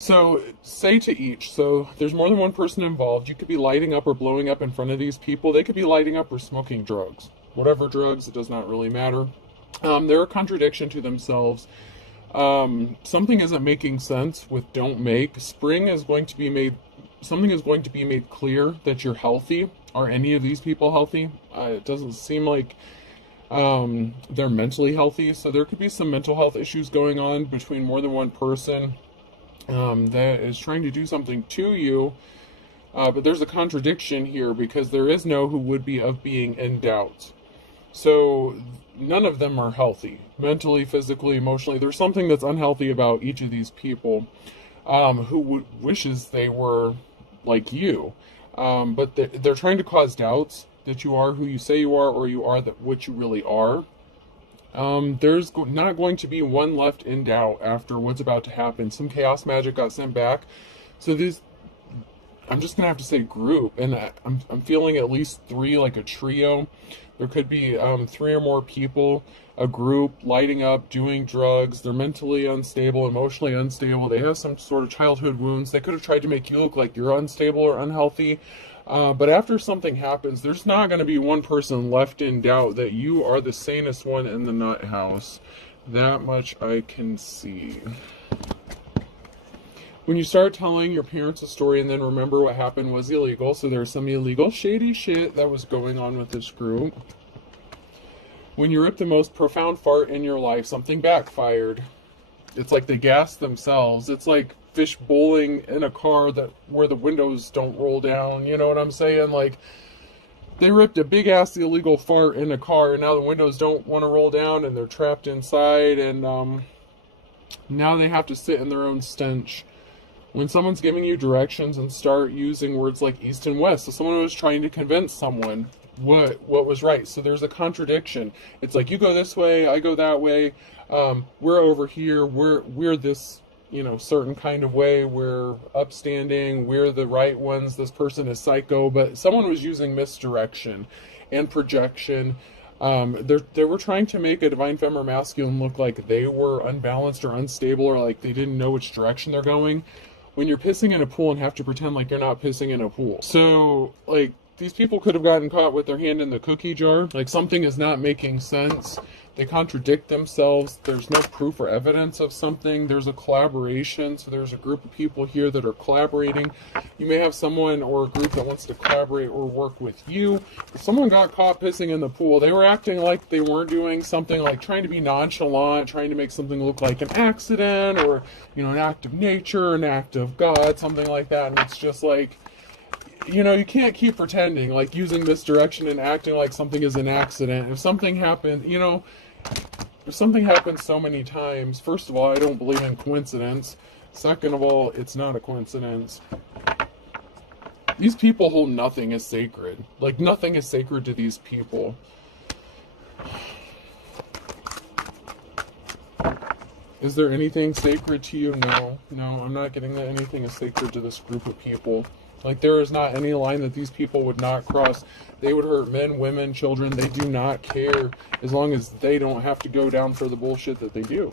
So, say to each. So, there's more than one person involved. You could be lighting up or blowing up in front of these people. They could be lighting up or smoking drugs. Whatever drugs, it does not really matter. They're a contradiction to themselves. Something isn't making sense with don't make. Spring is going to be made, something is going to be made clear that you're healthy. Are any of these people healthy? It doesn't seem like they're mentally healthy. So, there could be some mental health issues going on between more than one person that is trying to do something to you, but there's a contradiction here because there is no who would be of being in doubt. So none of them are healthy, mentally, physically, emotionally. There's something that's unhealthy about each of these people who wishes they were like you, but they're trying to cause doubts that you are who you say you are, or you are that what you really are. There's not going to be one left in doubt after what's about to happen. Some chaos magic got sent back. So this, I'm just going to have to say group, and I'm feeling at least three, like a trio. There could be three or more people, a group lighting up, doing drugs. They're mentally unstable, emotionally unstable. They have some sort of childhood wounds. They could have tried to make you look like you're unstable or unhealthy. But after something happens, there's not going to be one person left in doubt that you are the sanest one in the nut house. That much I can see. When you start telling your parents a story and then remember what happened was illegal, so there's some illegal, shady shit that was going on with this group. When you rip the most profound fart in your life, something backfired. It's like they gassed themselves. It's like fish bowling in a car that where the windows don't roll down. You know what I'm saying? Like, they ripped a big ass illegal fart in a car, and now the windows don't want to roll down, and they're trapped inside, and now they have to sit in their own stench. When someone's giving you directions and start using words like east and west, so someone was trying to convince someone what was right. So there's a contradiction. It's like, you go this way, I go that way. We're over here. We're this, certain kind of way. We're upstanding. We're the right ones. This person is psycho. But someone was using misdirection and projection. They were trying to make a divine feminine masculine look like they were unbalanced or unstable, or like they didn't know which direction they're going. When you're pissing in a pool and have to pretend like you're not pissing in a pool. So, like, these people could have gotten caught with their hand in the cookie jar. Like, something is not making sense. They contradict themselves. There's no proof or evidence of something. There's a collaboration. So there's a group of people here that are collaborating. You may have someone or a group that wants to collaborate or work with you. If someone got caught pissing in the pool, they were acting like they weren't doing something, like trying to be nonchalant, trying to make something look like an accident or, an act of nature, an act of God, something like that. And it's just like, you can't keep pretending, like using misdirection and acting like something is an accident. If something happened, if something happens so many times, first of all, I don't believe in coincidence. Second of all, it's not a coincidence. These people hold nothing as sacred. Like, nothing is sacred to these people. Is there anything sacred to you? No, I'm not getting that anything is sacred to this group of people. Like, there is not any line that these people would not cross. They would hurt men, women, children. They do not care as long as they don't have to go down for the bullshit that they do.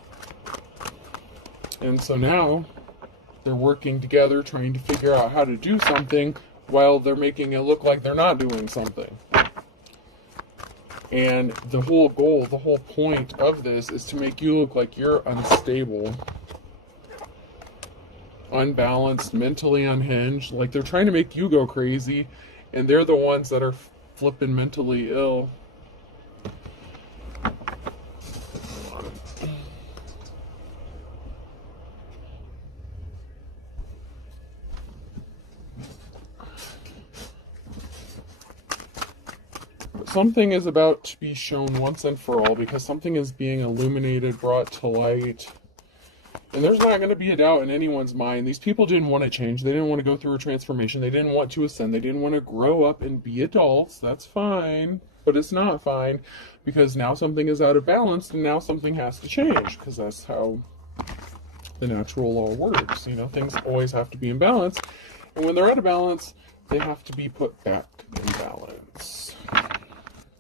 And so now they're working together, trying to figure out how to do something while they're making it look like they're not doing something. And the whole goal, the whole point of this is to make you look like you're unstable, unbalanced, mentally unhinged. Like, they're trying to make you go crazy, and they're the ones that are flipping mentally ill. Something is about to be shown once and for all, because something is being illuminated, brought to light. And there's not going to be a doubt in anyone's mind. These people didn't want to change. They didn't want to go through a transformation. They didn't want to ascend. They didn't want to grow up and be adults. That's fine. But it's not fine, because now something is out of balance, and now something has to change, because that's how the natural law works. Things always have to be in balance. And when they're out of balance, they have to be put back in balance.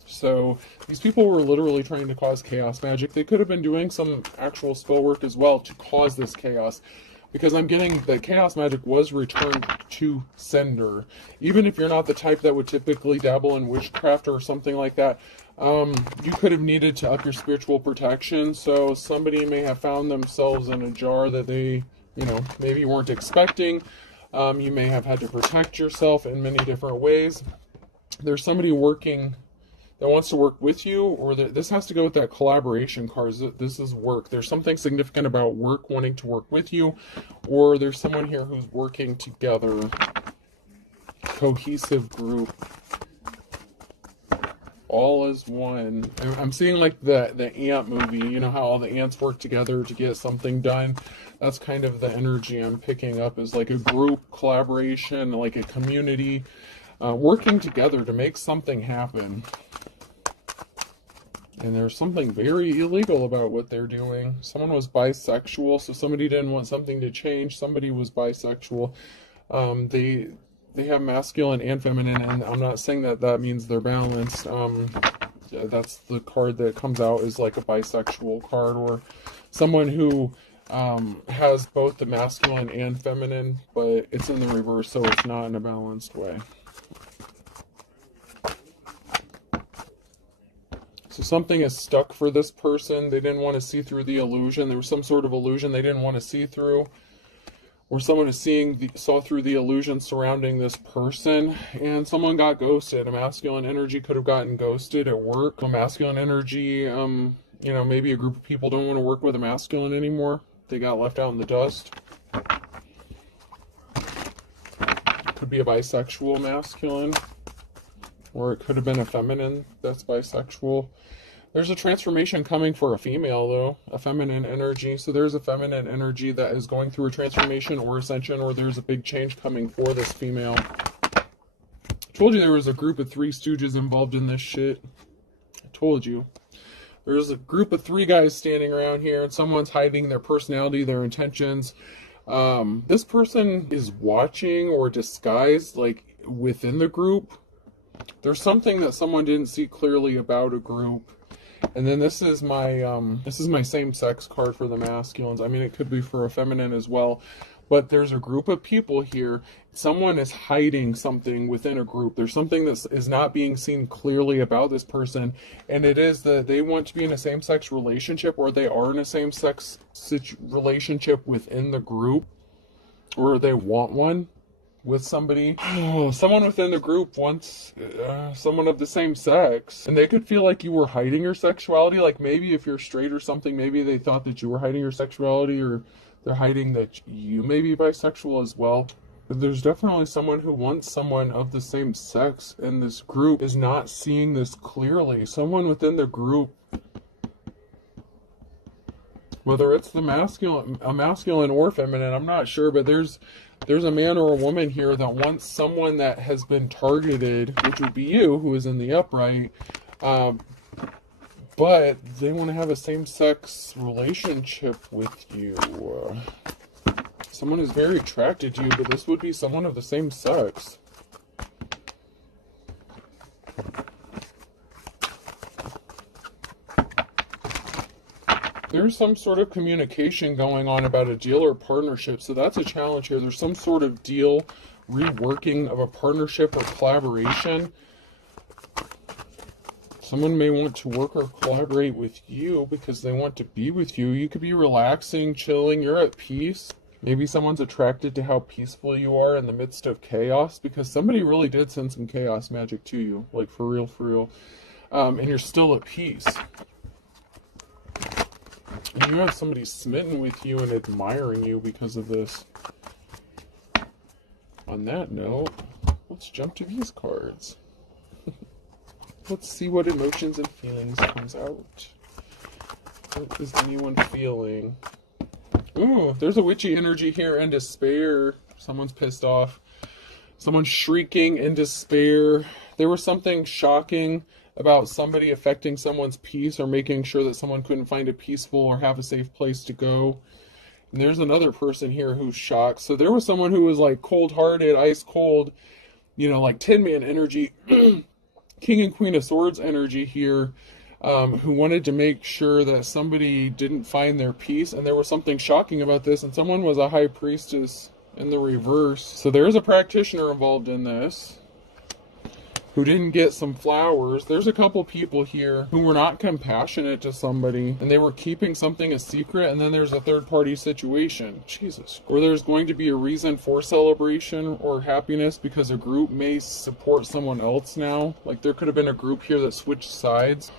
So these people were literally trying to cause chaos magic. They could have been doing some actual spell work as well to cause this chaos. because I'm getting that chaos magic was returned to sender. Even if you're not the type that would typically dabble in witchcraft or something like that, you could have needed to up your spiritual protection. So somebody may have found themselves in a jar that they, maybe weren't expecting. You may have had to protect yourself in many different ways. There's somebody working that wants to work with you, or this has to go with that collaboration cards. This is work. There's something significant about work, wanting to work with you, or there's someone here who's working together. Cohesive group. All as one. I'm seeing like the ant movie, you know how all the ants work together to get something done. That's kind of the energy I'm picking up, is like a group collaboration, like a community, working together to make something happen. And there's something very illegal about what they're doing. Someone was bisexual, so somebody didn't want something to change. Somebody was bisexual. They have masculine and feminine, and I'm not saying that means they're balanced. That's the card that comes out, is like a bisexual card, or someone who has both the masculine and feminine, but it's in the reverse, so it's not in a balanced way. So something is stuck for this person. They didn't want to see through the illusion. There was some sort of illusion they didn't want to see through. Or someone is saw through the illusion surrounding this person. And someone got ghosted. A masculine energy could have gotten ghosted at work. A masculine energy, maybe a group of people don't want to work with a masculine anymore. They got left out in the dust. Could be a bisexual masculine. Or it could have been a feminine that's bisexual. There's a transformation coming for a female, though. A feminine energy. So there's a feminine energy that is going through a transformation or ascension, or there's a big change coming for this female. I told you there was a group of 3 stooges involved in this shit. I told you. There's a group of 3 guys standing around here, and someone's hiding their personality, their intentions. This person is watching or disguised, like, within the group. There's something that someone didn't see clearly about a group. And then this is my same-sex card for the masculines. I mean, it could be for a feminine as well. But there's a group of people here. Someone is hiding something within a group. There's something that is not being seen clearly about this person. And it is that they want to be in a same-sex relationship, or they are in a same-sex relationship within the group, or they want one with somebody. Someone within the group wants someone of the same sex, and they could feel like you were hiding your sexuality. Like maybe if you're straight or something, maybe they thought that you were hiding your sexuality, or they're hiding that you may be bisexual as well. But there's definitely someone who wants someone of the same sex, and this group is not seeing this clearly. Someone within the group, whether it's a masculine or feminine, I'm not sure, but there's a man or a woman here that wants someone that has been targeted, which would be you, who is in the upright, but they want to have a same-sex relationship with you. Someone is very attracted to you, but this would be someone of the same sex. There's some sort of communication going on about a deal or partnership, so that's a challenge here. There's some sort of deal, reworking of a partnership or collaboration. Someone may want to work or collaborate with you because they want to be with you. You could be relaxing, chilling, you're at peace. Maybe someone's attracted to how peaceful you are in the midst of chaos, because somebody really did send some chaos magic to you, like for real, for real. And you're still at peace. And you have somebody smitten with you and admiring you because of this. On that note, let's jump to these cards. Let's see what emotions and feelings comes out. What is anyone feeling? Ooh, there's a witchy energy here and despair. Someone's pissed off. Someone's shrieking in despair. There was something shocking about somebody affecting someone's peace, or making sure that someone couldn't find a peaceful or have a safe place to go. And there's another person here who's shocked. So there was someone who was like cold-hearted, ice cold, like Tin Man energy, King and Queen of Swords energy here. who wanted to make sure that somebody didn't find their peace. And there was something shocking about this, and someone was a high priestess in the reverse. So there's a practitioner involved in this who didn't get some flowers. There's a couple people here who were not compassionate to somebody, and they were keeping something a secret, and then there's a third party situation. Jesus. Or there's going to be a reason for celebration or happiness because a group may support someone else now. Like there could have been a group here that switched sides.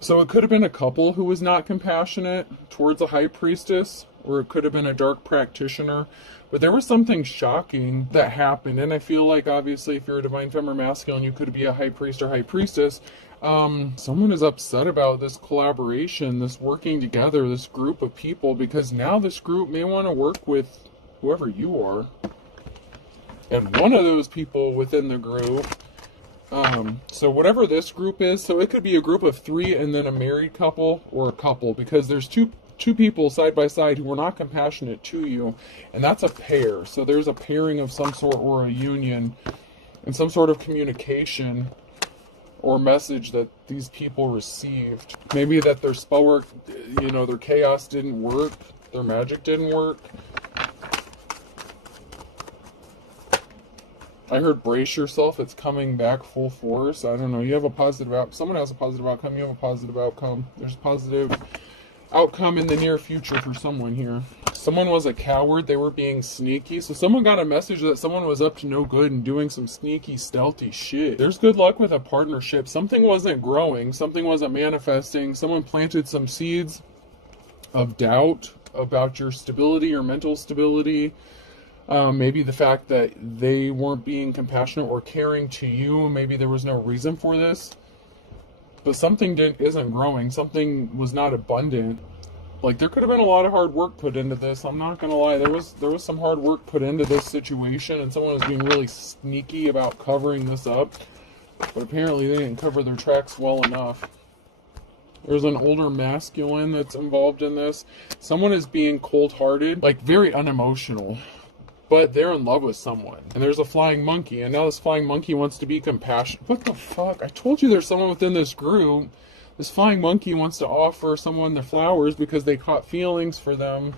So it could have been a couple who was not compassionate towards a high priestess, or it could have been a dark practitioner. But there was something shocking that happened, and I feel like obviously if you're a divine femme or masculine, you could be a high priest or high priestess. Someone is upset about this collaboration, this working together, this group of people, because now this group may want to work with whoever you are. And one of those people within the group, so whatever this group is, so it could be a group of 3 and then a married couple, or a couple, because there's two people side by side who were not compassionate to you, and that's a pair. So there's a pairing of some sort, or a union, and some sort of communication or message that these people received. Maybe that their spell work, their chaos didn't work, their magic didn't work. I heard brace yourself, it's coming back full force. I don't know, you have a positive outcome. Someone has a positive outcome, you have a positive outcome. There's a positive outcome in the near future for someone here. Someone was a coward, they were being sneaky. So someone got a message that someone was up to no good and doing some sneaky, stealthy shit. There's good luck with a partnership. Something wasn't growing, something wasn't manifesting. Someone planted some seeds of doubt about your stability, your mental stability. Maybe the fact that they weren't being compassionate or caring to you. Maybe there was no reason for this. But something isn't growing. Something was not abundant. Like there could have been a lot of hard work put into this. I'm not gonna lie. There was some hard work put into this situation, and someone was being really sneaky about covering this up. But apparently they didn't cover their tracks well enough. There's an older masculine that's involved in this. Someone is being cold-hearted, like very unemotional. But they're in love with someone. And there's a flying monkey. And now this flying monkey wants to be compassionate. What the fuck? I told you there's someone within this group. This flying monkey wants to offer someone their flowers because they caught feelings for them.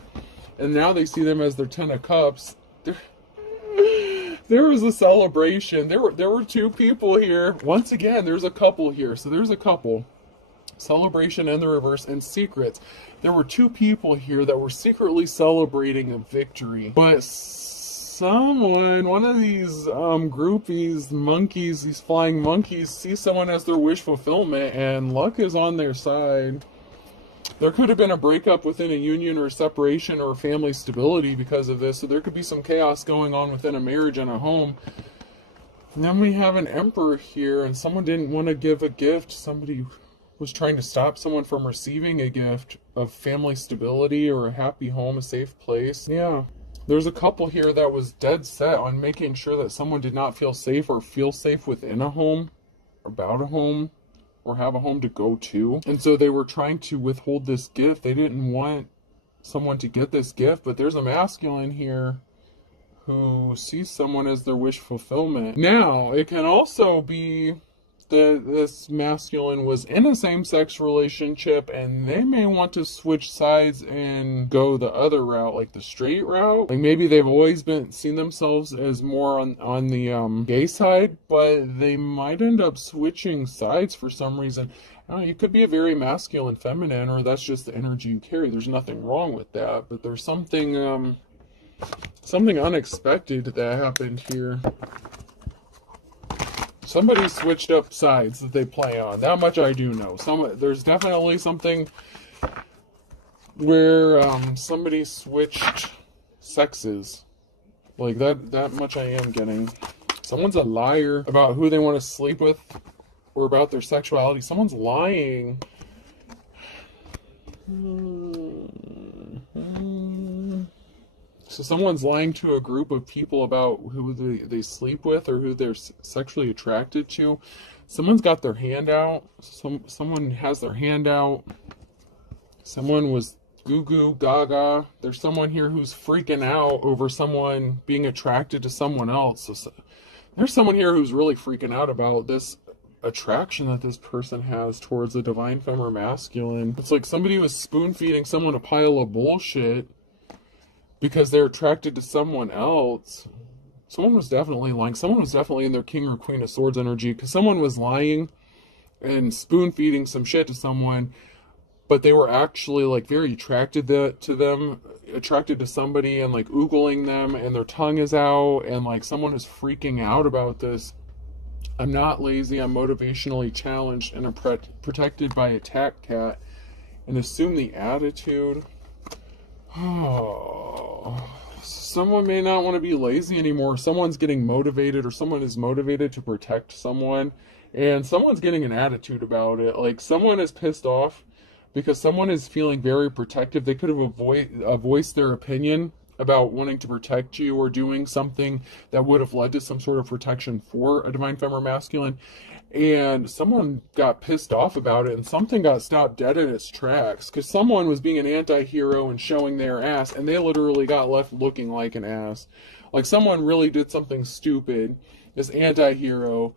And now they see them as their 10 of cups. There was a celebration. There were 2 people here. Once again, there's a couple here. So there's a couple. Celebration in the reverse, and secrets. There were 2 people here that were secretly celebrating a victory. But one of these groupies, monkeys, these flying monkeys, see someone as their wish fulfillment, and luck is on their side. There could have been a breakup within a union or a separation or family stability because of this, so there could be some chaos going on within a marriage and a home. And then we have an emperor here, and someone didn't want to give a gift. Somebody was trying to stop someone from receiving a gift of family stability or a happy home, a safe place. Yeah. There's a couple here that was dead set on making sure that someone did not feel safe or feel safe within a home, about a home, or have a home to go to. And so they were trying to withhold this gift. They didn't want someone to get this gift, but there's a masculine here who sees someone as their wish fulfillment. Now, it can also be that this masculine was in a same-sex relationship, and they may want to switch sides and go the other route, like the straight route. Like maybe they've always seen themselves as more on the gay side, but they might end up switching sides for some reason. I don't know, you could be a very masculine feminine, or that's just the energy you carry. There's nothing wrong with that, but there's something unexpected that happened here. Somebody switched up sides that they play on. That much I do know. There's definitely something where somebody switched sexes. Like that much I am getting. Someone's a liar about who they want to sleep with or about their sexuality. Someone's lying. So someone's lying to a group of people about who they sleep with or who they're sexually attracted to. Someone's got their hand out. Someone has their hand out. Someone was goo goo gaga. There's someone here who's freaking out over someone being attracted to someone else. So there's someone here who's really freaking out about this attraction that this person has towards the divine femme or masculine. It's like somebody was spoon-feeding someone a pile of bullshit because they're attracted to someone else. Someone was definitely lying. Someone was definitely in their king or queen of swords energy, because someone was lying and spoon-feeding some shit to someone, but they were actually like very attracted to them, attracted to somebody, and like oogling them, and their tongue is out, and like someone is freaking out about this. I'm not lazy, I'm motivationally challenged and I'm protected by a cat cat, and assume the attitude. Oh, someone may not want to be lazy anymore. Someone's getting motivated, or someone is motivated to protect someone, and someone's getting an attitude about it. Like someone is pissed off because someone is feeling very protective. They could have voiced their opinion about wanting to protect you, or doing something that would have led to some sort of protection for a divine femme or masculine, and someone got pissed off about it, and something got stopped dead in its tracks because someone was being an anti-hero and showing their ass, and they literally got left looking like an ass. Like someone really did something stupid, this anti-hero,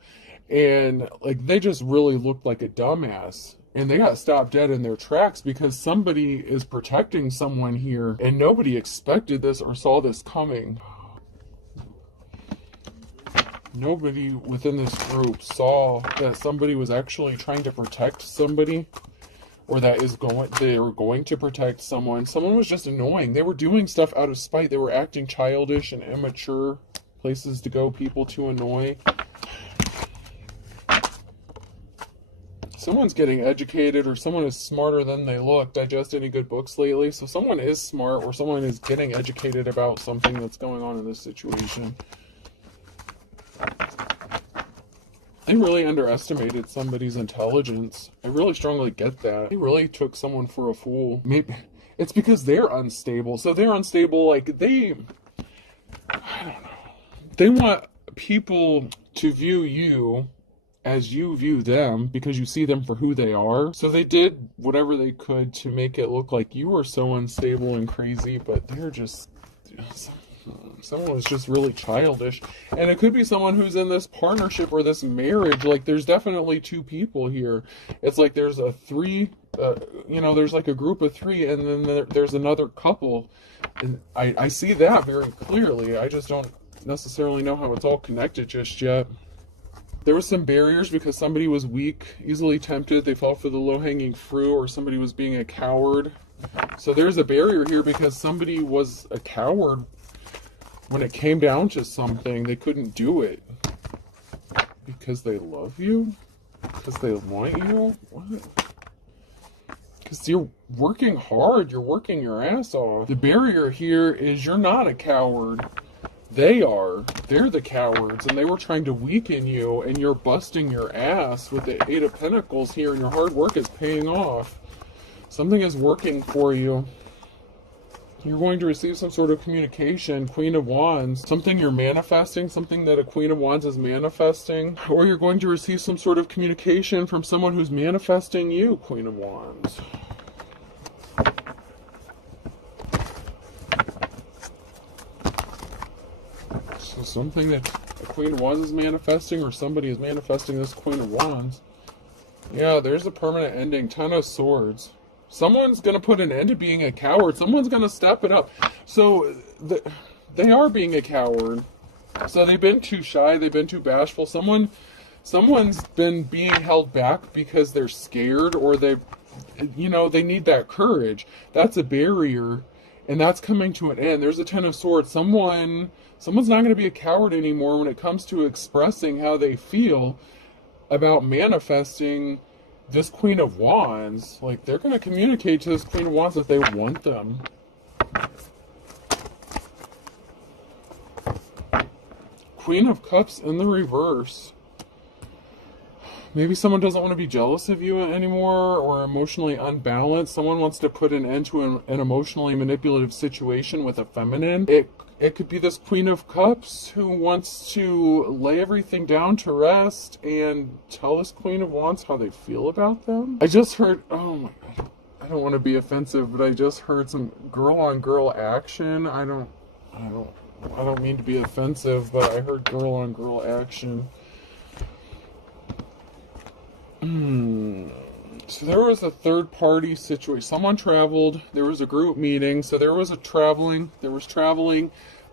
and like they just really looked like a dumbass. And they got stopped dead in their tracks because somebody is protecting someone here, and nobody expected this or saw this coming. Nobody within this group saw that somebody was actually trying to protect somebody, or that they were going to protect someone. Someone was just annoying. They were doing stuff out of spite. They were acting childish and immature. Places to go, people to annoy. Someone's getting educated, or someone is smarter than they look. Digest any good books lately? So someone is smart, or someone is getting educated about something that's going on in this situation. They really underestimated somebody's intelligence. I really strongly get that. They really took someone for a fool. Maybe it's because they're unstable. So they're unstable, like I don't know. They want people to view you as you view them, because you see them for who they are. So they did whatever they could to make it look like you were so unstable and crazy, but they're just... someone was just really childish. And it could be someone who's in this partnership or this marriage. Like, there's definitely two people here. It's like there's a three, there's like a group of three, and then there's another couple. And I see that very clearly. I just don't necessarily know how it's all connected just yet. There were some barriers because somebody was weak, easily tempted, they fell for the low-hanging fruit, or somebody was being a coward. So there's a barrier here because somebody was a coward when it came down to something. They couldn't do it. Because they love you? Because they want you? What? Because you're working hard, you're working your ass off. The barrier here is you're not a coward. They are. They're the cowards, and they were trying to weaken you, and you're busting your ass with the Eight of Pentacles here, and your hard work is paying off. Something is working for you. You're going to receive some sort of communication. Queen of Wands. Something you're manifesting, something that a Queen of Wands is manifesting. Or you're going to receive some sort of communication from someone who's manifesting you, Queen of Wands. So something that a Queen of Wands is manifesting, or somebody is manifesting this Queen of Wands. Yeah, there's a permanent ending. Ten of Swords. Someone's going to put an end to being a coward. Someone's going to step it up. So they are being a coward. So they've been too shy. They've been too bashful. Someone's been being held back because they're scared, or they need that courage. That's a barrier, and that's coming to an end. There's a Ten of Swords. Someone's not going to be a coward anymore when it comes to expressing how they feel about manifesting this Queen of Wands. Like, they're going to communicate to this Queen of Wands that they want them. Queen of Cups in the reverse. Maybe someone doesn't want to be jealous of you anymore, or emotionally unbalanced. Someone wants to put an end to an emotionally manipulative situation with a feminine. It could be this Queen of Cups who wants to lay everything down to rest and tell this Queen of Wands how they feel about them. I just heard, oh my God, I don't want to be offensive, but I just heard some girl-on-girl action. I don't mean to be offensive, but I heard girl-on-girl action. So there was a third party situation. Someone traveled. There was a group meeting. So there was traveling,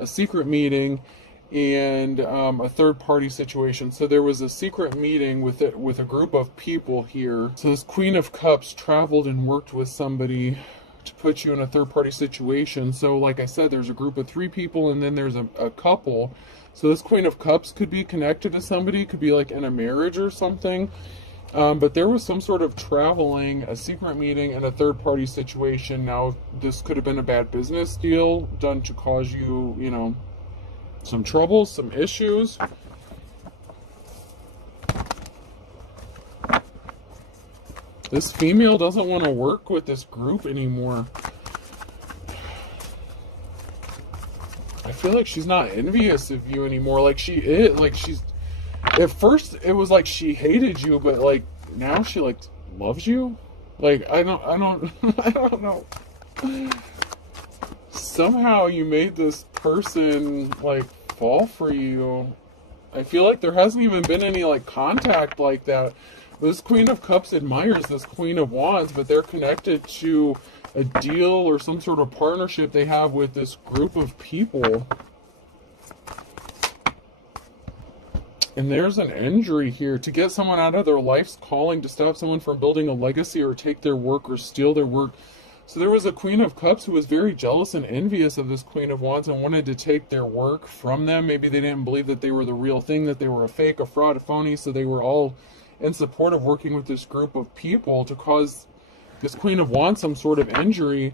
a secret meeting, and a third party situation. So there was a secret meeting with a group of people here. So this Queen of Cups traveled and worked with somebody to put you in a third party situation. So like I said, there's a group of 3 people, and then there's a couple. So this Queen of Cups could be connected to somebody, could be like in a marriage or something. But there was some sort of traveling, a secret meeting, and a third-party situation. Now, this could have been a bad business deal done to cause you, you know, some troubles, some issues. This female doesn't want to work with this group anymore. I feel like she's not envious of you anymore. Like she is, like she's... At first, it was like she hated you, but like now she like loves you. Like I don't I don't know. Somehow you made this person like fall for you. I feel like there hasn't even been any like contact like that. This Queen of Cups admires this Queen of Wands, but they're connected to a deal or some sort of partnership they have with this group of people. And there's an injury here. To get someone out of their life's calling, to stop someone from building a legacy or take their work or steal their work. So there was a Queen of Cups who was very jealous and envious of this Queen of Wands and wanted to take their work from them. Maybe they didn't believe that they were the real thing, that they were a fake, a fraud, a phony. So they were all in support of working with this group of people to cause this Queen of Wands some sort of injury.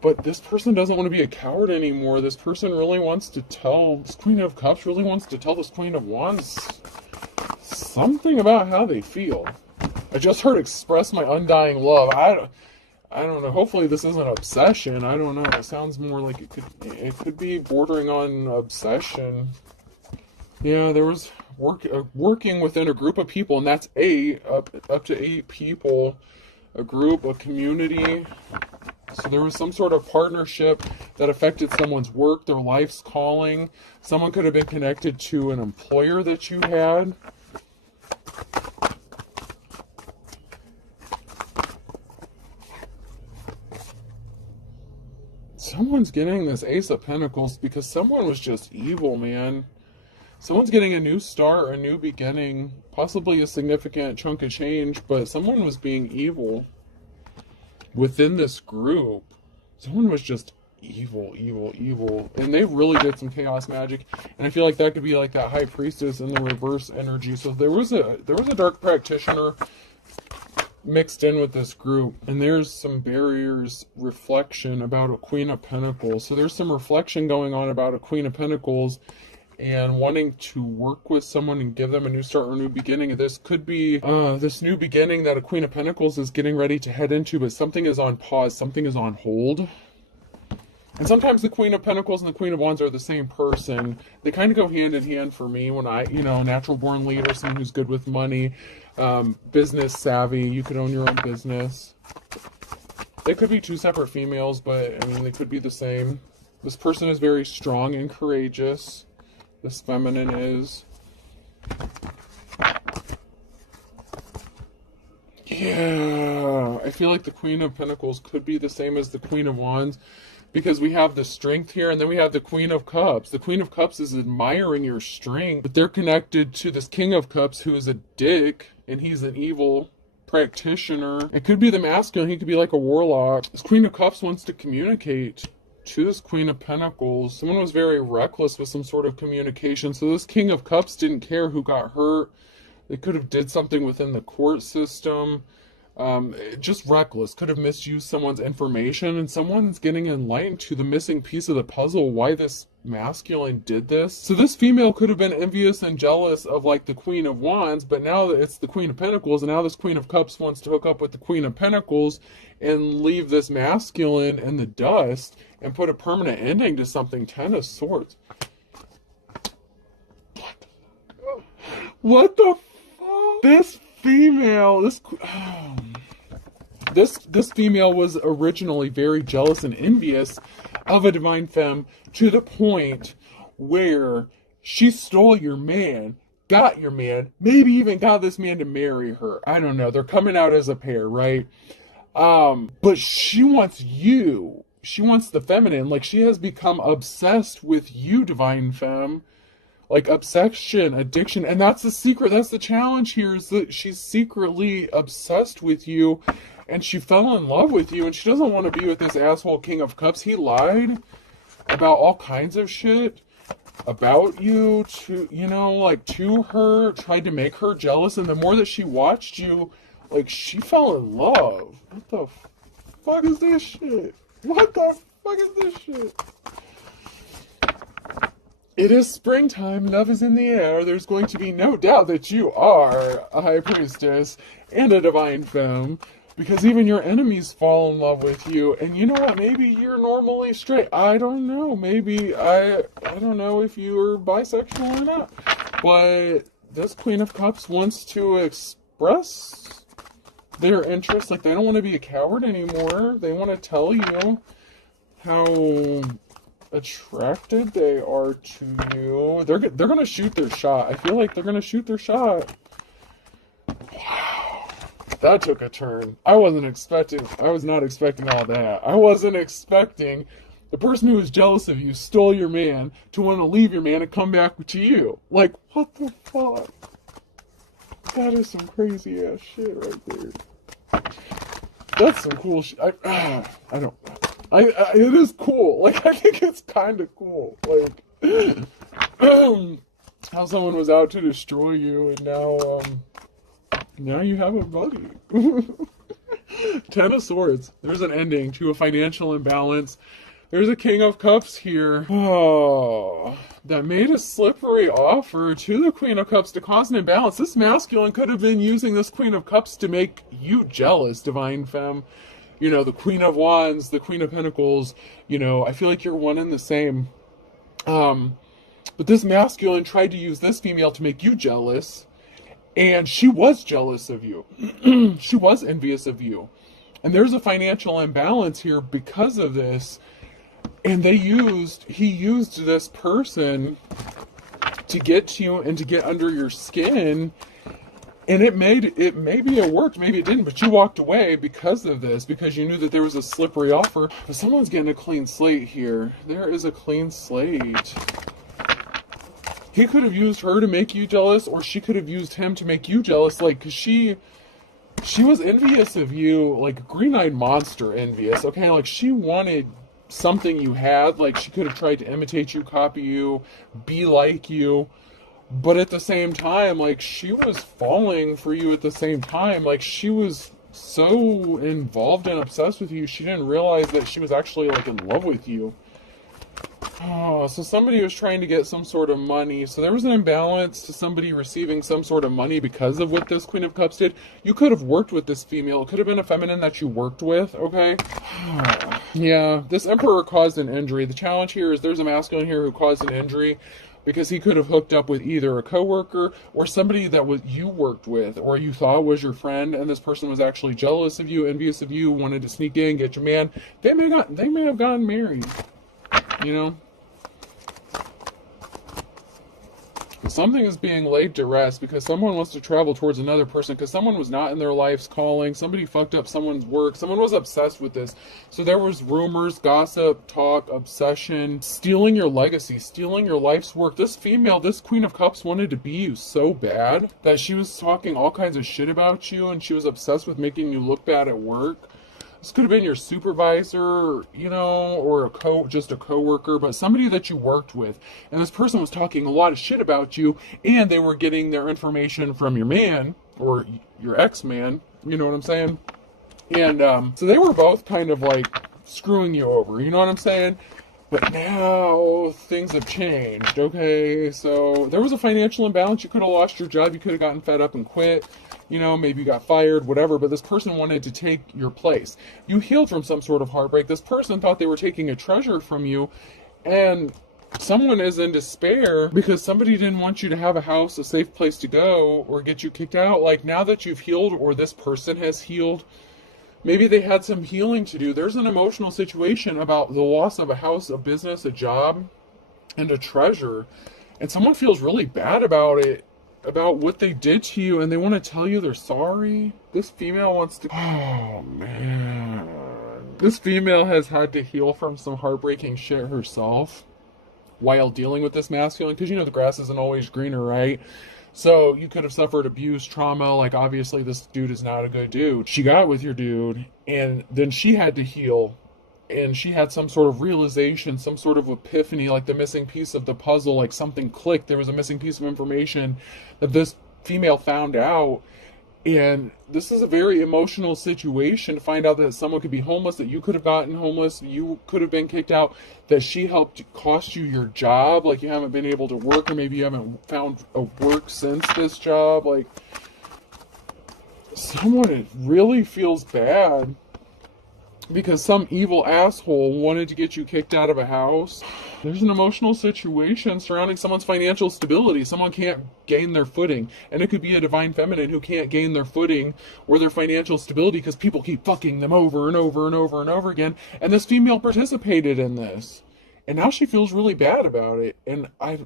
But this person doesn't want to be a coward anymore. This person really wants to tell, this Queen of Cups really wants to tell this Queen of Wands something about how they feel. I just heard express my undying love. I don't know. Hopefully this isn't obsession. I don't know. It sounds more like it could be bordering on obsession. Yeah, there was working within a group of people, and that's up to 8 people, a group, a community. So there was some sort of partnership that affected someone's work, their life's calling. Someone could have been connected to an employer that you had. Someone's getting this Ace of Pentacles because someone was just evil, man. Someone's getting a new start, a new beginning, possibly a significant chunk of change, but someone was being evil. Within this group, someone was just evil, and they really did some chaos magic. And I feel like that could be like that High Priestess in the reverse energy. So there was a dark practitioner mixed in with this group, and there's some barriers, reflection about a Queen of Pentacles. So there's some reflection going on about a Queen of Pentacles and wanting to work with someone and give them a new start or a new beginning. This could be this new beginning that a Queen of Pentacles is getting ready to head into, but something is on pause, something is on hold. And sometimes the Queen of Pentacles and the Queen of Wands are the same person. They kind of go hand in hand for me when I, natural born leader, someone who's good with money, business savvy. You could own your own business. They could be 2 separate females, but I mean, they could be the same. This person is very strong and courageous. This feminine is. Yeah, I feel like the Queen of Pentacles could be the same as the Queen of Wands, because we have the strength here, and then we have the Queen of Cups. The Queen of Cups is admiring your strength, but they're connected to this King of Cups, who is a dick, and he's an evil practitioner. It could be the masculine. He could be like a warlock. This Queen of Cups wants to communicate to this Queen of Pentacles. Someone was very reckless with some sort of communication. So this King of Cups didn't care who got hurt. They could have did something within the court system. Just reckless. Could have misused someone's information, and someone's getting enlightened to the missing piece of the puzzle, why this masculine did this. So this female could have been envious and jealous of like the Queen of Wands, but now it's the Queen of Pentacles, and now this Queen of Cups wants to hook up with the Queen of Pentacles and leave this masculine in the dust and put a permanent ending to something. 10 of Swords. What the fuck? This female, this female was originally very jealous and envious of a divine femme, to the point where she stole your man, got your man, maybe even got this man to marry her. I don't know. They're coming out as a pair, right? But she wants you. She wants the feminine. Like, she has become obsessed with you, divine femme. Like, obsession, addiction. And that's the secret. That's the challenge here, is that she's secretly obsessed with you. And she fell in love with you. And she doesn't want to be with this asshole King of Cups. He lied about all kinds of shit about you to, you know, like, to her. Tried to make her jealous. And the more that she watched you, like, she fell in love. What the fuck is this shit? What the fuck is this shit? It is springtime. Love is in the air. There's going to be no doubt that you are a high priestess and a divine femme. Because even your enemies fall in love with you. And you know what? Maybe you're normally straight. I don't know. Maybe I don't know if you're bisexual or not. But this Queen of Cups wants to express their interest. Like, they don't want to be a coward anymore. They want to tell you how attracted they are to you. They're going to shoot their shot. I feel like they're going to shoot their shot. Wow. That took a turn. I was not expecting all that. I wasn't expecting the person who was jealous of you, stole your man, to want to leave your man and come back to you. Like, what the fuck? That is some crazy ass shit right there. That's some cool shit. It is cool. Like, I think it's kind of cool. Like, how someone was out to destroy you, and now you have a buddy. Ten of Swords. There's an ending to a financial imbalance. There's a King of Cups here. Oh, that made a slippery offer to the Queen of Cups to cause an imbalance. This masculine could have been using this Queen of Cups to make you jealous, divine femme. You know, the Queen of Wands, the Queen of Pentacles. You know, I feel like you're one and the same. But this masculine tried to use this female to make you jealous. And she was jealous of you. She was envious of you. And there's a financial imbalance here because of this. And he used this person to get to you and to get under your skin. And maybe it worked, maybe it didn't, but you walked away because of this, because you knew that there was a slippery offer. But someone's getting a clean slate here. There is a clean slate. He could have used her to make you jealous, or she could have used him to make you jealous. Like, 'cause she was envious of you, like green-eyed monster envious, okay? Like, she wanted something you had. Like, she could have tried to imitate you, copy you, be like you. But at the same time, like, she was falling for you at the same time. Like, she was so involved and obsessed with you, she didn't realize that she was actually, like, in love with you. Oh, so somebody was trying to get some sort of money. So there was an imbalance to somebody receiving some sort of money because of what this Queen of Cups did. You could have worked with this female. It could have been a feminine that you worked with, okay? Yeah, this Emperor caused an injury. The challenge here is there's a masculine here who caused an injury because he could have hooked up with either a coworker or somebody that you worked with or you thought was your friend, and this person was actually jealous of you, envious of you, wanted to sneak in, get your man. They may have gotten married, you know? Something is being laid to rest because someone wants to travel towards another person because someone was not in their life's calling. Somebody fucked up someone's work. Someone was obsessed with this. So there was rumors, gossip, talk, obsession, stealing your legacy, stealing your life's work. This female, this Queen of Cups wanted to be you so bad that she was talking all kinds of shit about you, and she was obsessed with making you look bad at work. This could have been your supervisor, you know, or just a coworker, but somebody that you worked with. And this person was talking a lot of shit about you, and they were getting their information from your man, or your ex-man, you know what I'm saying? And so they were both kind of like screwing you over, you know what I'm saying? But now things have changed, okay? So there was a financial imbalance. You could have lost your job. You could have gotten fed up and quit. You know, maybe you got fired, whatever, but this person wanted to take your place. You healed from some sort of heartbreak. This person thought they were taking a treasure from you, and someone is in despair because somebody didn't want you to have a house, a safe place to go, or get you kicked out. Like, now that you've healed, or this person has healed, maybe they had some healing to do. There's an emotional situation about the loss of a house, a business, a job, and a treasure, and someone feels really bad about it. about what they did to you, and they want to tell you they're sorry. This female wants to... Oh, man. This female has had to heal from some heartbreaking shit herself while dealing with this masculine, because, you know, the grass isn't always greener, right? So you could have suffered abuse, trauma. Like, obviously, this dude is not a good dude. She got with your dude, and then she had to heal. And she had some sort of realization, some sort of epiphany, like the missing piece of the puzzle, like something clicked. There was a missing piece of information that this female found out. And this is a very emotional situation to find out that someone could be homeless, that you could have gotten homeless, you could have been kicked out, that she helped cost you your job, like you haven't been able to work, or maybe you haven't found a work since this job. Like, someone really feels bad because some evil asshole wanted to get you kicked out of a house. There's an emotional situation surrounding someone's financial stability. Someone can't gain their footing. And it could be a divine feminine who can't gain their footing or their financial stability because people keep fucking them over and over and over and over again. And this female participated in this. And now she feels really bad about it. And I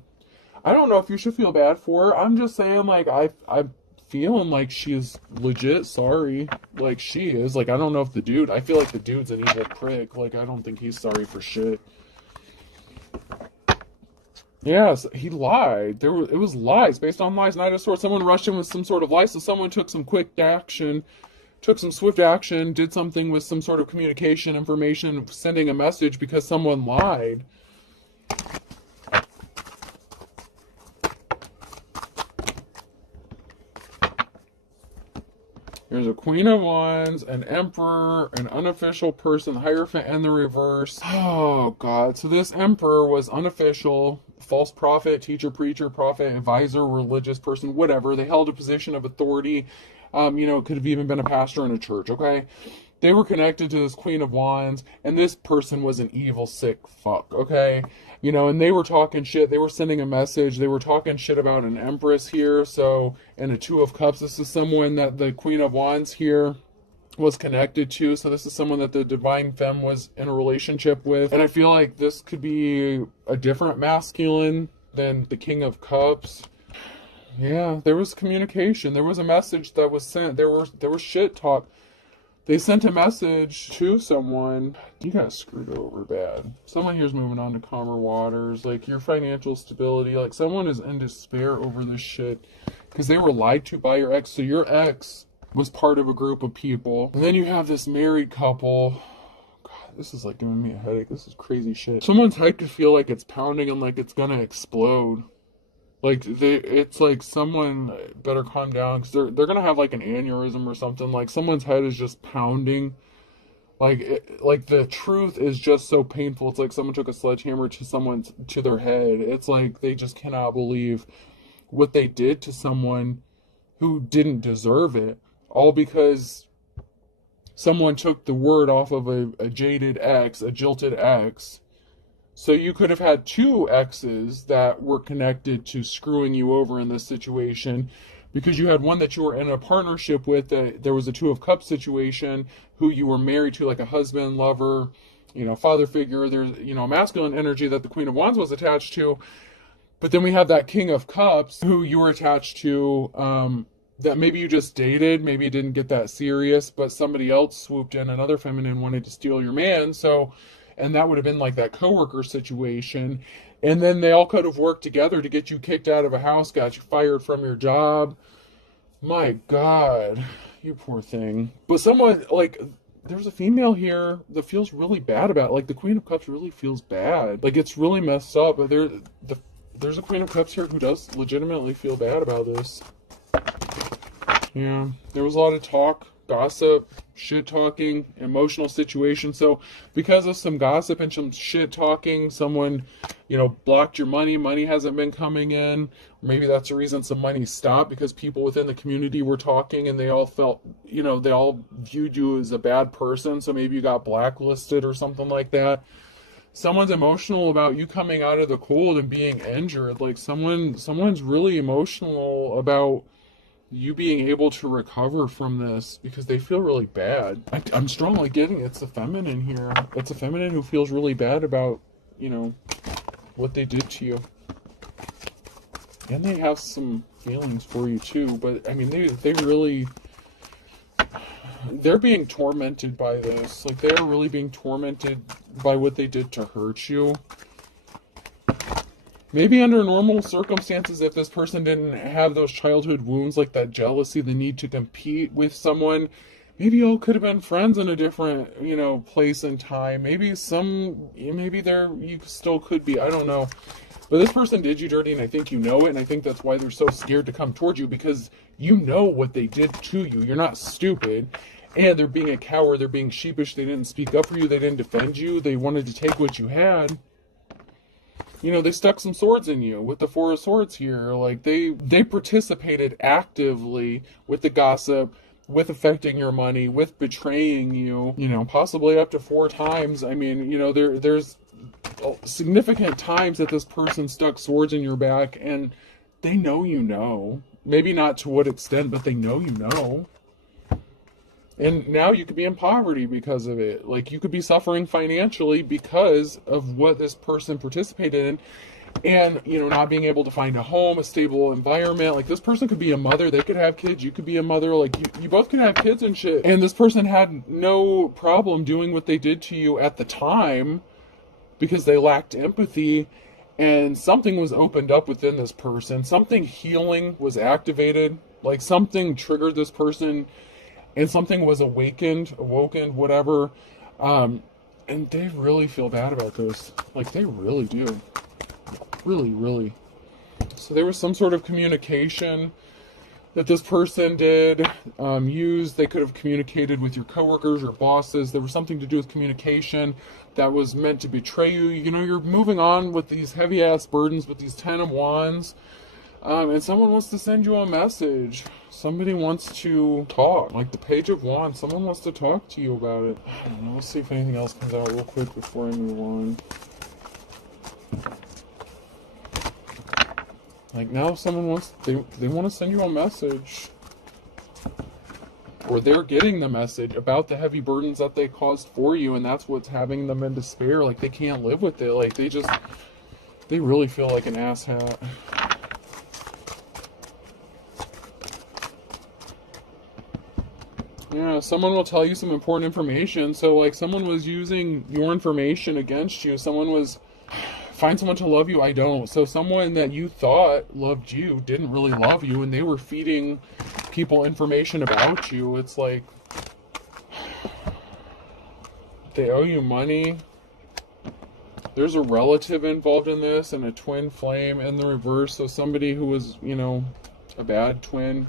don't know if you should feel bad for her. I'm just saying, like, I'm feeling like she's legit sorry. Like, she is. Like, I don't know if the dude... I feel like the dude's an evil prick. Like, I don't think he's sorry for shit. Yes, he lied. It was lies, based on lies. Knight of Swords. Someone rushed in with some sort of lie, so someone took some quick action, took some swift action, did something with some sort of communication, information, sending a message because someone lied. There's a Queen of Wands, an Emperor, an unofficial person, the Hierophant, and the reverse. Oh, God. So this Emperor was unofficial, false prophet, teacher, preacher, prophet, advisor, religious person, whatever. They held a position of authority. You know, it could have even been a pastor in a church, okay? They were connected to this Queen of Wands, and this person was an evil, sick fuck, okay? You know, and they were talking shit. They were sending a message. They were talking shit about an Empress here, so, and a Two of Cups. This is someone that the Queen of Wands here was connected to, so this is someone that the Divine Femme was in a relationship with. And I feel like this could be a different masculine than the King of Cups. Yeah, there was communication. There was a message that was sent. There was shit talk. They sent a message to someone. You got screwed over bad. Someone here's moving on to calmer waters. Like, your financial stability. Like, someone is in despair over this shit. Because they were lied to by your ex. So your ex was part of a group of people. And then you have this married couple. God, this is like giving me a headache. This is crazy shit. Someone's hyped to feel like it's pounding and like it's gonna explode. Like, it's like someone better calm down because they're gonna have like an aneurysm or something. Like, someone's head is just pounding. Like the truth is just so painful. It's like someone took a sledgehammer to their head. It's like they just cannot believe what they did to someone who didn't deserve it, all because someone took the word off of a jaded ex, a jilted ex. So you could have had two exes that were connected to screwing you over in this situation, because you had one that you were in a partnership with, that there was a Two of Cups situation, who you were married to, like a husband, lover, you know, father figure. There's, you know, masculine energy that the Queen of Wands was attached to. But then we have that King of Cups who you were attached to, that maybe you just dated, maybe it didn't get that serious, but somebody else swooped in, another feminine wanted to steal your man. So, and that would have been like that coworker situation. And then they all could have worked together to get you kicked out of a house, got you fired from your job. My God, you poor thing. But someone, like, there's a female here that feels really bad about it. Like, the Queen of Cups really feels bad. Like, it's really messed up. But there's a Queen of Cups here who does legitimately feel bad about this. Yeah, there was a lot of talk, gossip, shit talking, emotional situation. So because of some gossip and some shit talking, someone, you know, blocked your money hasn't been coming in. Maybe that's the reason some money stopped, because people within the community were talking and they all felt, you know, they all viewed you as a bad person. So maybe you got blacklisted or something like that. Someone's emotional about you coming out of the cold and being injured. Like, someone's really emotional about you being able to recover from this, because they feel really bad. I'm strongly getting it's a feminine here. It's a feminine who feels really bad about, you know, what they did to you. And they have some feelings for you too, but I mean, they really, they're being tormented by this. Like, they're really being tormented by what they did to hurt you. Maybe under normal circumstances, if this person didn't have those childhood wounds, like that jealousy, the need to compete with someone, maybe y'all could have been friends in a different, place and time. Maybe there you still could be. I don't know. But this person did you dirty, and I think you know it, and I think that's why they're so scared to come towards you, because you know what they did to you. You're not stupid. And they're being a coward. They're being sheepish. They didn't speak up for you. They didn't defend you. They wanted to take what you had. They stuck some swords in you with the Four of Swords here. Like, they participated actively with the gossip, with affecting your money, with betraying you, possibly up to 4 times. I mean, there's significant times that this person stuck swords in your back, and they know you know. Maybe not to what extent, but they know you know. And now you could be in poverty because of it. Like, you could be suffering financially because of what this person participated in. And, not being able to find a home, a stable environment. Like, this person could be a mother. They could have kids. You could be a mother. Like, you both could have kids and shit. And this person had no problem doing what they did to you at the time because they lacked empathy. And something was opened up within this person. Something healing was activated. Like, something triggered this person. And something was awoken, whatever. And they really feel bad about this. Like, they really do. Really, really. So there was some sort of communication that this person did use. They could have communicated with your coworkers or bosses. There was something to do with communication that was meant to betray you. You're moving on with these heavy-ass burdens, with these 10 of Wands. And someone wants to send you a message. Somebody wants to talk. Like the Page of Wands. Someone wants to talk to you about it. I don't know. Let's see if anything else comes out real quick before I move on. Like, now someone wants... They want to send you a message. Or they're getting the message about the heavy burdens that they caused for you. And that's what's having them in despair. Like, they can't live with it. Like, they really feel like an asshat. Yeah, someone will tell you some important information. So, like, someone was using your information against you. Someone was... Find someone to love you. I don't. So someone that you thought loved you didn't really love you, and they were feeding people information about you. It's like... They owe you money. There's a relative involved in this, and a twin flame in the reverse. So somebody who was, a bad twin.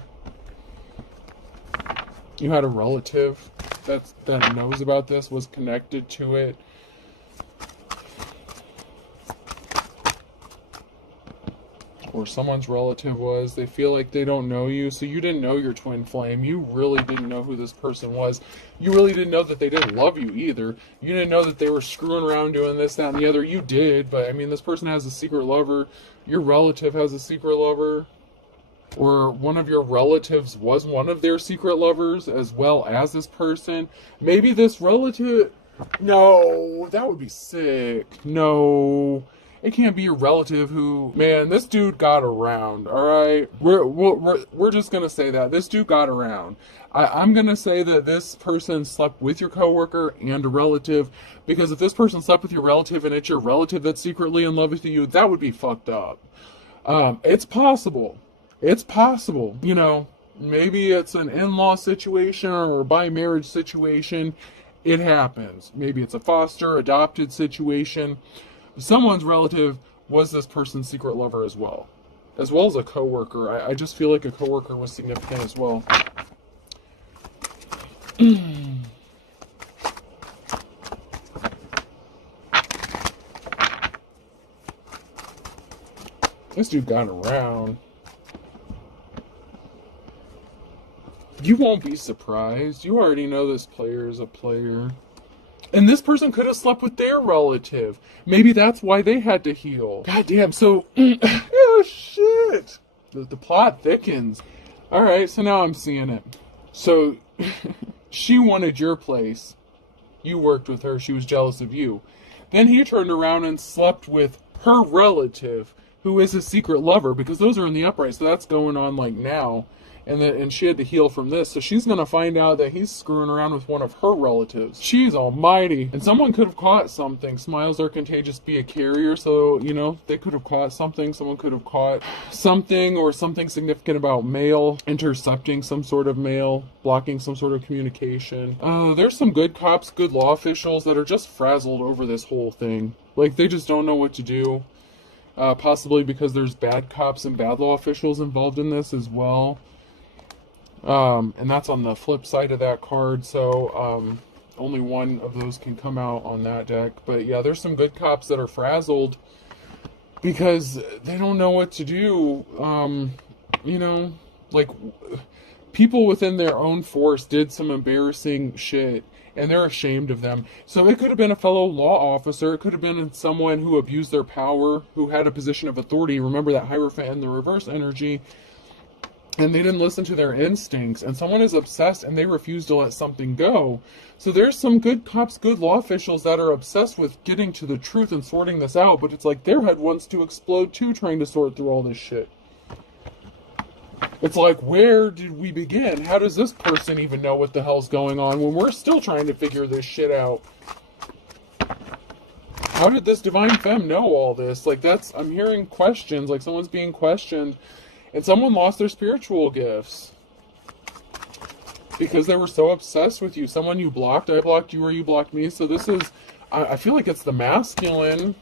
You had a relative that knows about this, was connected to it. Or someone's relative was. They feel like they don't know you, so you didn't know your twin flame. You really didn't know who this person was. You really didn't know that they didn't love you either. You didn't know that they were screwing around doing this, that, and the other. You did, but I mean, this person has a secret lover. Your relative has a secret lover. Or one of your relatives was one of their secret lovers, as well as this person. Maybe this relative... No, that would be sick. No, it can't be your relative who... Man, this dude got around, alright? We're just gonna say that. This dude got around. I'm gonna say that this person slept with your coworker and a relative, because if this person slept with your relative and it's your relative that's secretly in love with you, that would be fucked up. It's possible. It's possible, maybe it's an in-law situation or a by-marriage situation. It happens. Maybe it's a foster, adopted situation. Someone's relative was this person's secret lover as well as a coworker. I just feel like a coworker was significant as well. This dude got around. You won't be surprised. You already know this player is a player. And this person could have slept with their relative. Maybe that's why they had to heal. God damn, so... oh, shit! The plot thickens. Alright, so now I'm seeing it. So, she wanted your place. You worked with her. She was jealous of you. Then he turned around and slept with her relative, who is his secret lover, because those are in the upright, so that's going on like now. And she had to heal from this, so she's going to find out that he's screwing around with one of her relatives. She's almighty. And someone could have caught something. Smiles are contagious, be a carrier, so, you know, they could have caught something. Someone could have caught something, or something significant about mail, intercepting some sort of mail, blocking some sort of communication. There's some good cops, good law officials that are just frazzled over this whole thing. Like, they just don't know what to do. Possibly because there's bad cops and bad law officials involved in this as well. And that's on the flip side of that card, so only one of those can come out on that deck. But yeah, there's some good cops that are frazzled because they don't know what to do. You know, like, people within their own force did some embarrassing shit, and they're ashamed of them. So it could have been a fellow law officer, it could have been someone who abused their power, who had a position of authority. Remember that Hierophant and the reverse energy. And they didn't listen to their instincts, and someone is obsessed and they refuse to let something go. So there's some good cops, good law officials that are obsessed with getting to the truth and sorting this out, but it's like their head wants to explode too, trying to sort through all this shit. It's like, where did we begin? How does this person even know what the hell's going on when we're still trying to figure this shit out? How did this divine femme know all this? Like, I'm hearing questions, like someone's being questioned. And someone lost their spiritual gifts because they were so obsessed with you. Someone you blocked, I blocked you, or you blocked me. So this is, I feel like it's the masculine,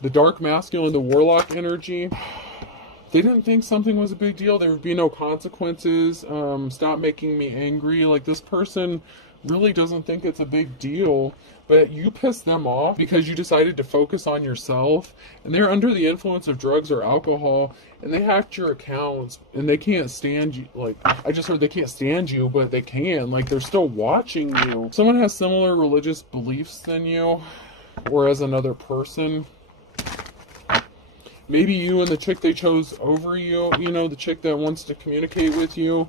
the dark masculine, the warlock energy. They didn't think something was a big deal. There would be no consequences. Stop making me angry. Like, this person really doesn't think it's a big deal, but you pissed them off because you decided to focus on yourself, and they're under the influence of drugs or alcohol, and they hacked your accounts, and they can't stand you. Like, I just heard they can't stand you, but they can. Like, they're still watching you. Someone has similar religious beliefs than you, or as another person. Maybe you and the chick they chose over you, you know, the chick that wants to communicate with you.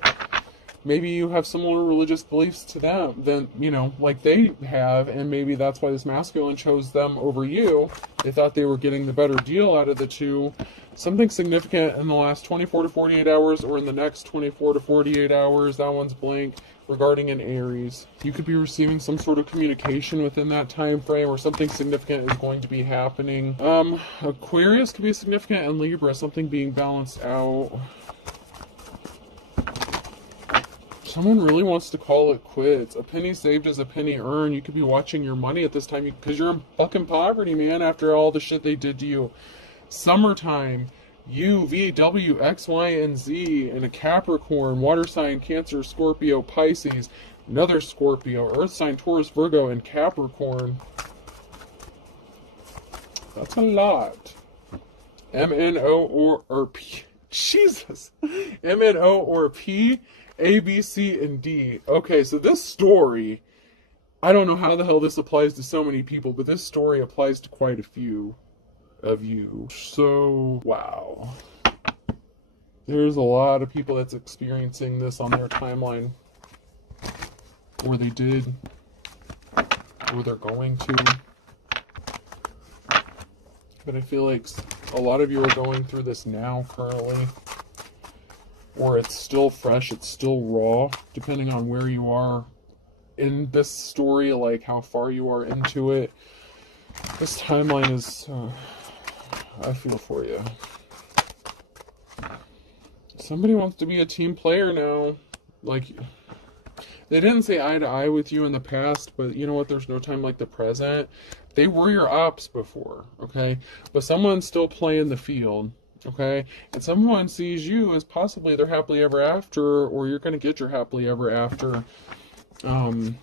Maybe you have similar religious beliefs to them, than, you know, like they have, and maybe that's why this masculine chose them over you. They thought they were getting the better deal out of the two. Something significant in the last 24 to 48 hours, or in the next 24 to 48 hours, that one's blank, regarding an Aries. You could be receiving some sort of communication within that time frame, or something significant is going to be happening. Aquarius could be significant, and Libra, something being balanced out. Someone really wants to call it quits. A penny saved is a penny earned. You could be watching your money at this time because you're in fucking poverty, man, after all the shit they did to you. Summertime, U, V, W, X, Y, and Z, and a Capricorn, water sign, Cancer, Scorpio, Pisces, another Scorpio, Earth sign, Taurus, Virgo, and Capricorn. That's a lot. MNO or P. Jesus. MNO or P. A, B, C, and D. Okay, so this story, I don't know how the hell this applies to so many people, but this story applies to quite a few of you. So, wow. There's a lot of people that's experiencing this on their timeline. Or they did. Or they're going to. But I feel like a lot of you are going through this now, currently. Or it's still fresh, it's still raw, depending on where you are in this story, like how far you are into it. This timeline is, I feel for you. Somebody wants to be a team player now. Like, they didn't say eye to eye with you in the past, but you know what, there's no time like the present. They were your ops before, okay? But someone's still playing the field. Okay, and someone sees you as possibly their happily ever after, or you're going to get your happily ever after. But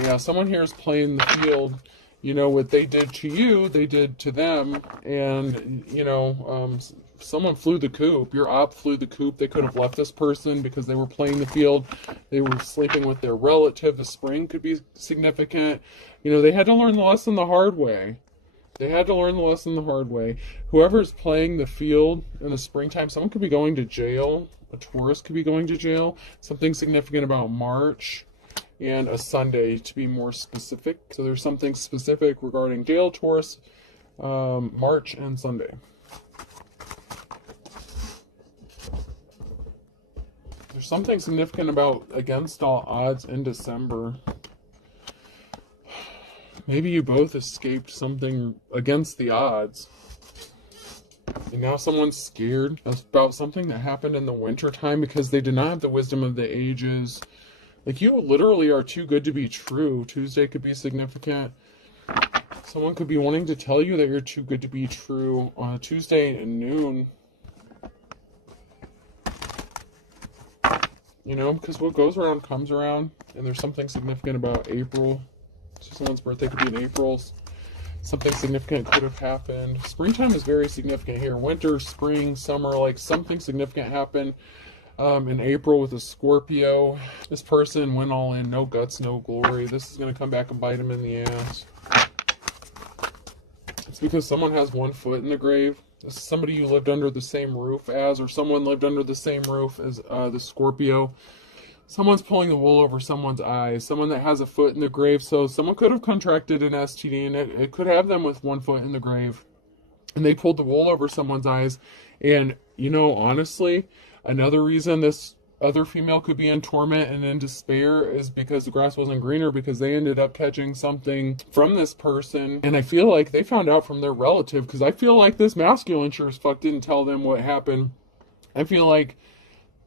yeah, someone here is playing the field. You know, what they did to you, they did to them. And, you know, someone flew the coop. Your op flew the coop. They could have left this person because they were playing the field. They were sleeping with their relative. The spring could be significant. You know, they had to learn the lesson the hard way. They had to learn the lesson the hard way. Whoever's playing the field in the springtime, someone could be going to jail. A Taurus could be going to jail. Something significant about March. And a Sunday, to be more specific. So there's something specific regarding jail, Taurus, March, and Sunday. There's something significant about against all odds in December. Maybe you both escaped something against the odds. And now someone's scared about something that happened in the wintertime because they did not have the wisdom of the ages. Like, you literally are too good to be true. Tuesday could be significant. Someone could be wanting to tell you that you're too good to be true on a Tuesday at noon. You know, because what goes around comes around. And there's something significant about April. So someone's birthday could be in April. Something significant could have happened. Springtime is very significant here. Winter, spring, summer, like something significant happened in April with a Scorpio. This person went all in, no guts, no glory. This is going to come back and bite him in the ass. It's because someone has one foot in the grave. This is somebody you lived under the same roof as, or someone lived under the same roof as the Scorpio. Someone's pulling the wool over someone's eyes. Someone that has a foot in the grave. So someone could have contracted an STD, and it could have them with one foot in the grave. And they pulled the wool over someone's eyes. And, you know, honestly, another reason this other female could be in torment and in despair is because the grass wasn't greener, because they ended up catching something from this person. And I feel like they found out from their relative, because I feel like this masculine sure as fuck didn't tell them what happened. I feel like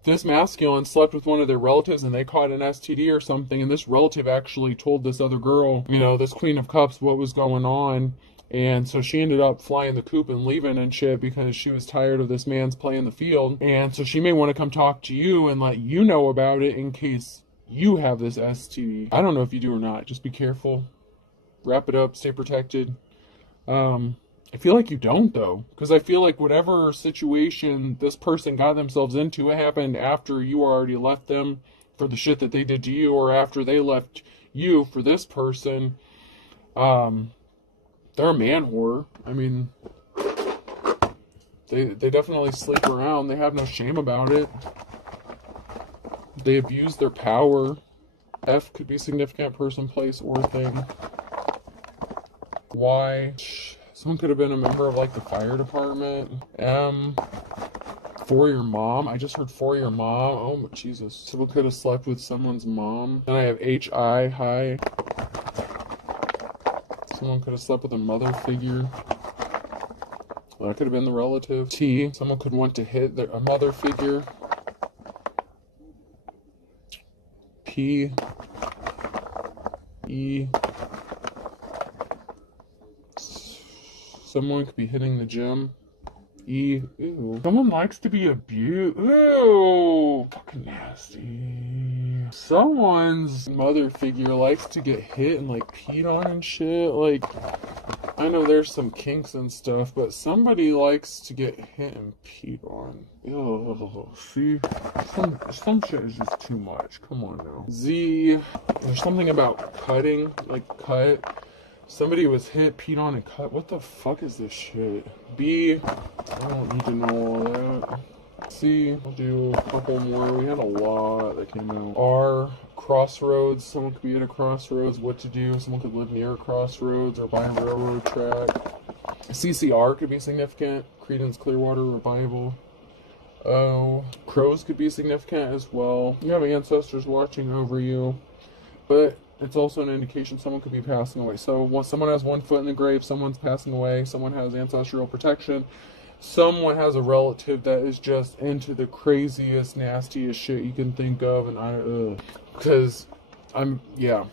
this masculine slept with one of their relatives and they caught an STD or something, and this relative actually told this other girl, you know, this Queen of Cups, what was going on. And so she ended up flying the coop and leaving and shit because she was tired of this man's playing the field. And so she may want to come talk to you and let you know about it in case you have this STD. I don't know if you do or not. Just be careful. Wrap it up. Stay protected. I feel like you don't, though, because I feel like whatever situation this person got themselves into, it happened after you already left them for the shit that they did to you, or after they left you for this person. They're a man whore. I mean, they definitely sleep around. They have no shame about it. They abuse their power. F could be significant person, place, or thing. Y, someone could have been a member of like the fire department. M, for your mom. I just heard for your mom. Oh, Jesus. Someone could have slept with someone's mom. Then I have HI, hi. Someone could have slept with a mother figure. That could have been the relative. T, someone could want to hit a mother figure. P, E, someone could be hitting the gym. E, ew. Someone likes to be abused. Ew, fucking nasty. Someone's mother figure likes to get hit and like peed on and shit. Like, I know there's some kinks and stuff, but somebody likes to get hit and peed on. Ew, see? Some shit is just too much. Come on now. Z, there's something about cutting, like cut. Somebody was hit, peed on, and cut. What the fuck is this shit? B, I don't need to know all that. C, I'll do a couple more. We had a lot that came out. R, crossroads. Someone could be at a crossroads. What to do? Someone could live near a crossroads or by a railroad track. CCR could be significant. Creedence Clearwater Revival. O, crows could be significant as well. You have ancestors watching over you, but it's also an indication someone could be passing away. So once someone has one foot in the grave, someone's passing away, someone has ancestral protection, someone has a relative that is just into the craziest, nastiest shit you can think of, and because yeah.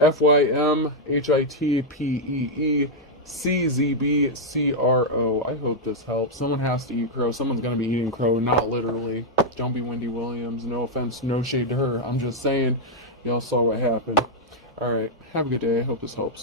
FYMHITPEECZBCRO. I hope this helps. Someone has to eat crow. Someone's going to be eating crow, not literally. Don't be Wendy Williams. No offense, no shade to her. I'm just saying, y'all saw what happened. Alright, have a good day. I hope this helps.